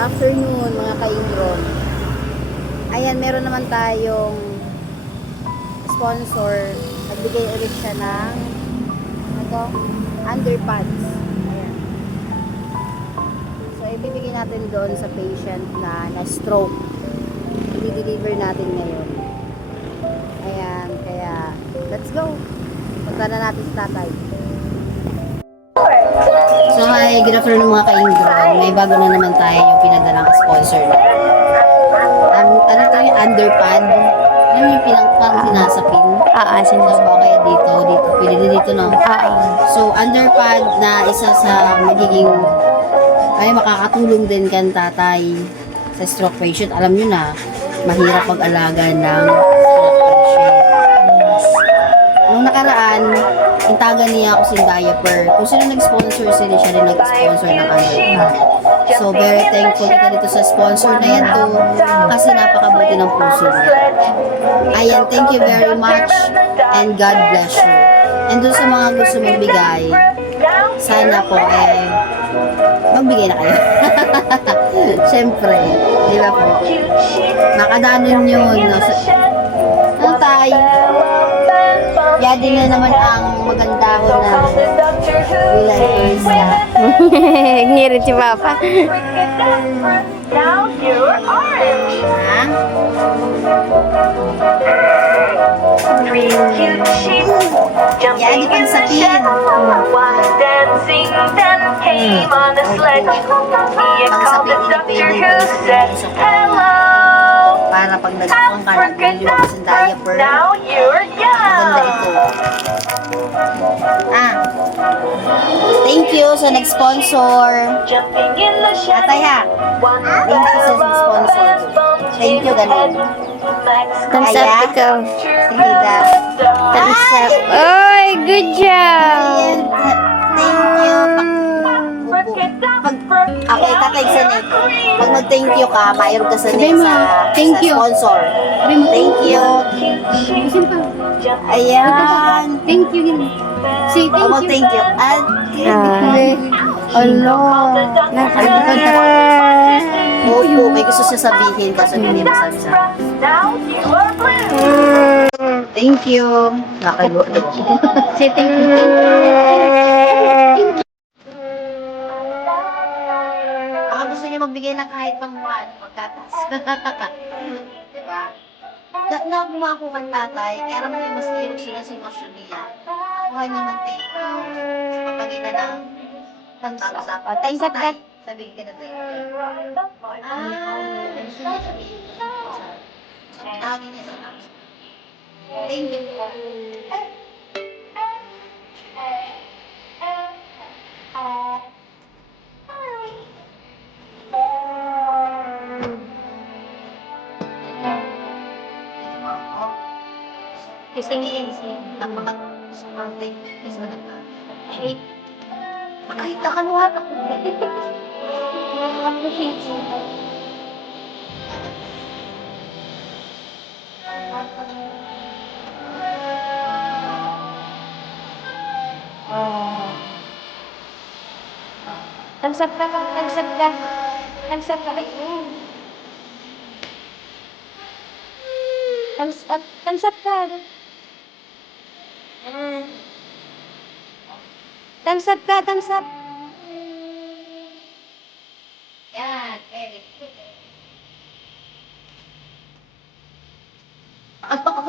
afternoon mga ka-Ingron. Ayan, meron naman tayong sponsor. Nagbigay ulit siya ng underpads. Ayan. So, ibibigay natin doon sa patient na stroke. I-deliver natin ngayon. Ayan, kaya let's go. Punta na natin sa tatay. So, hi, good afternoon mga ka-Ingron. May bago na naman tayo yung pinadalang sponsor na. Ano to yung underpad? Ano yung pinang sinasapin? Sinasapin. Kaya dito, pwede dito no? So, underpad na isa sa magiging, makakatulong din kan tatay sa stroke patient. Alam nyo na, mahirap mag-alaga ng stroke patient. Nung nakaraan, intagan niya ako sa diaper. Kung sino nag-sponsor, siya rin nag-sponsor ng underpad. So, very thankful kita dito sa sponsor na yan to kasi napakabuti ng puso niya. Ayan, thank you very much and God bless you. And dun sa mga gusto magbigay, sana po magbigay na kayo. Siyempre, di ba po? Makadanon yun. No? Ano tayo? Yadi na naman ang magandahon na Wilay First na. Ngirit si Papa. Ha? Yadi pang sapin. Para pag nagpang ka, nagliliwas ng diaper. Maganda ito. Thank you sa nag-sponsor. Atay ha. Thank you sa nag-sponsor. Thank you, galing. Thumbs up ikaw. Sige da. Thumbs up. Oy, good job. Thank you. Okay, tatay sa net. Pag nag-thank you ka, mayroon ka sa net sa sponsor. Thank you. Ayan. Thank you. Say Thank you. Allah. Opo, may gusto siya sabihin kasi hindi masabi sa Thank you. Nakalo. Say thank you. Baka gusto niya magbigay ng kahit pang pagkatas. Diba? Nakuha ko kang tatay, kaya naman yung mas hirap sila sa emosyon niya. Kuha niya ng tape. Papagitan ng pag-usap. Thanks up that. Sabihin ka na tayo. Thank you. Makita ka luhat ako. Thumbs up ka. Thumbs up ka. Thumbs up ka. Thumbs up. Thumbs up ka. Thumbs up ka. Thumbs up. Yan, Eric. Ako